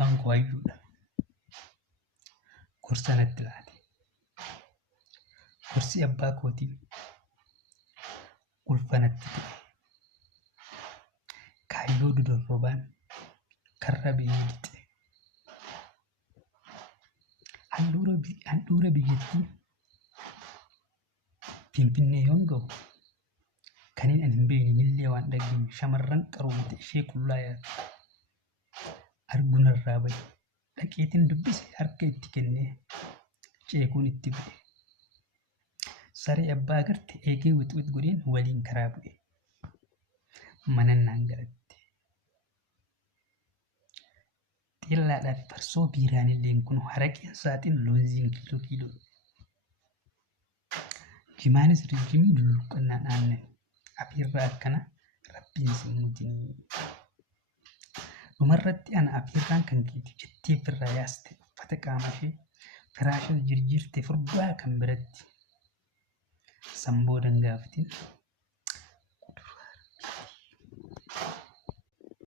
abbaan koo hayyuudha. Gorsa natti laate. Gorsi abbaa kootii ulfanatti ta'e. Kaayyoo dudorrobaan karra biyyee dhixe. Handhuura biyyattii Finfinnee yoon ga'u kaniin ani hin beeknellee waan dhageenye shamarran qaroomte ishee qullaa yaaddu. Arguun irraa bahe dhaqeetiin dubbise harka itti kennee ceekuun itti bu'e. Saree abbaa agarte eegee wixwix godheen waliin karaa bu'e. Manannaan galatte. Xillaadhaaf farsoo biiraan illee kun haraqeen saaxiin loonziin kiiloo. Jimaanis rijimii dulluqqannaan aannan afiirraa akkana rabbiin simmuutinii. Dhumarratti ana afiirraan kan keeti jettee ofirraa yaaste uffata qaama ishee firaasha jirjiirte furbaa kan biratti. Samboo dangaafatiin